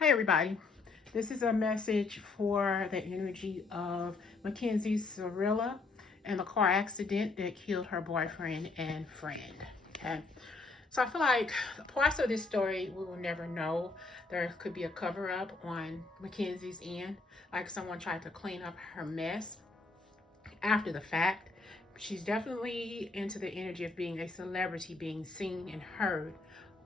Hey everybody, this is a message for the energy of Mackenzie Shirilla and the car accident that killed her boyfriend and friend. Okay, so I feel like parts of this story we will never know. There could be a cover up on Mackenzie's end, like someone tried to clean up her mess after the fact. She's definitely into the energy of being a celebrity, being seen and heard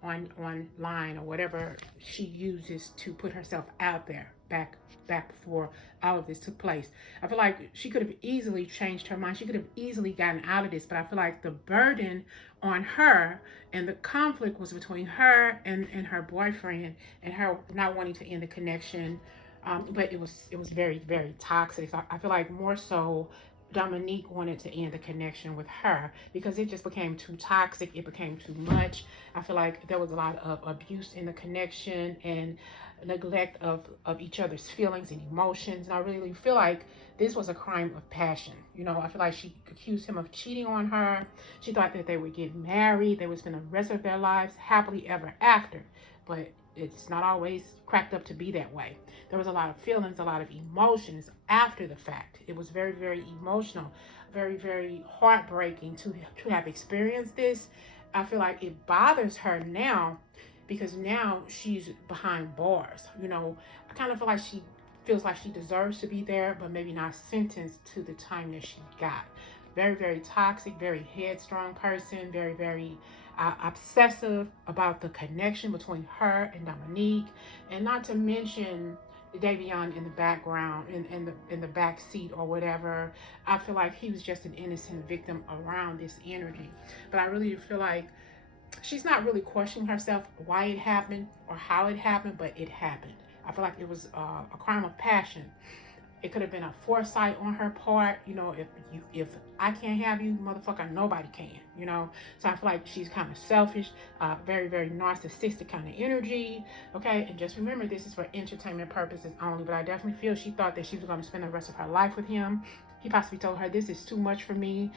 online or whatever she uses to put herself out there back before all of this took place. I feel like she could have easily changed her mind. She could have easily gotten out of this, but I feel like the burden on her and the conflict was between her and her boyfriend and her not wanting to end the connection. But it was very, very toxic. So I feel like more so Dominique wanted to end the connection with her because it just became too toxic. It became too much. I feel like there was a lot of abuse in the connection and neglect of each other's feelings and emotions. And I really feel like this was a crime of passion. You know, I feel like she accused him of cheating on her. She thought that they would get married. They would spend the rest of their lives happily ever after. But it's not always cracked up to be that way. There was a lot of feelings, a lot of emotions after the fact. It was very, very emotional, very, very heartbreaking to have experienced this. I feel like it bothers her now because now she's behind bars. You know, I kind of feel like she feels like she deserves to be there, but maybe not sentenced to the time that she got. Very, very toxic, very headstrong person, very, very obsessive about the connection between her and Dominique, and not to mention Davion in the background, in the back seat or whatever. I feel like he was just an innocent victim around this energy, but I really feel like she's not really questioning herself why it happened or how it happened, but it happened. I feel like it was a crime of passion. It could have been a foresight on her part. You know, if I can't have you, motherfucker, nobody can. You know, so I feel like she's kind of selfish, very, very narcissistic kind of energy. Okay, and just remember, this is for entertainment purposes only. But I definitely feel she thought that she was going to spend the rest of her life with him. He possibly told her, "This is too much for me.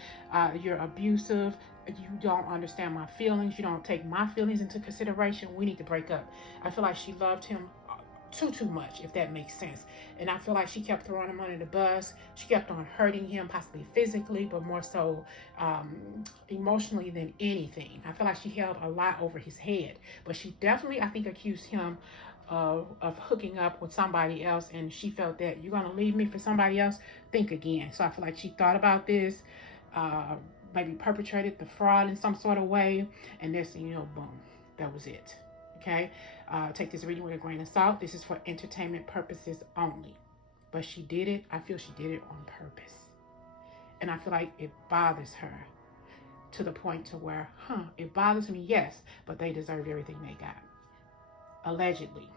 You're abusive. You don't understand my feelings. You don't take my feelings into consideration. We need to break up." I feel like she loved him too much, if that makes sense. And I feel like she kept throwing him under the bus. She kept on hurting him, possibly physically, but more so emotionally than anything. I feel like she held a lot over his head, but she definitely, I think, accused him of hooking up with somebody else, and she felt that you're gonna leave me for somebody else, think again. So I feel like she thought about this, maybe perpetrated the fraud in some sort of way, and this, boom, that was it. Okay, take this reading with a grain of salt. This is for entertainment purposes only. But she did it. I feel she did it on purpose. And I feel like it bothers her to the point to where, it bothers me, yes, but they deserve everything they got. Allegedly.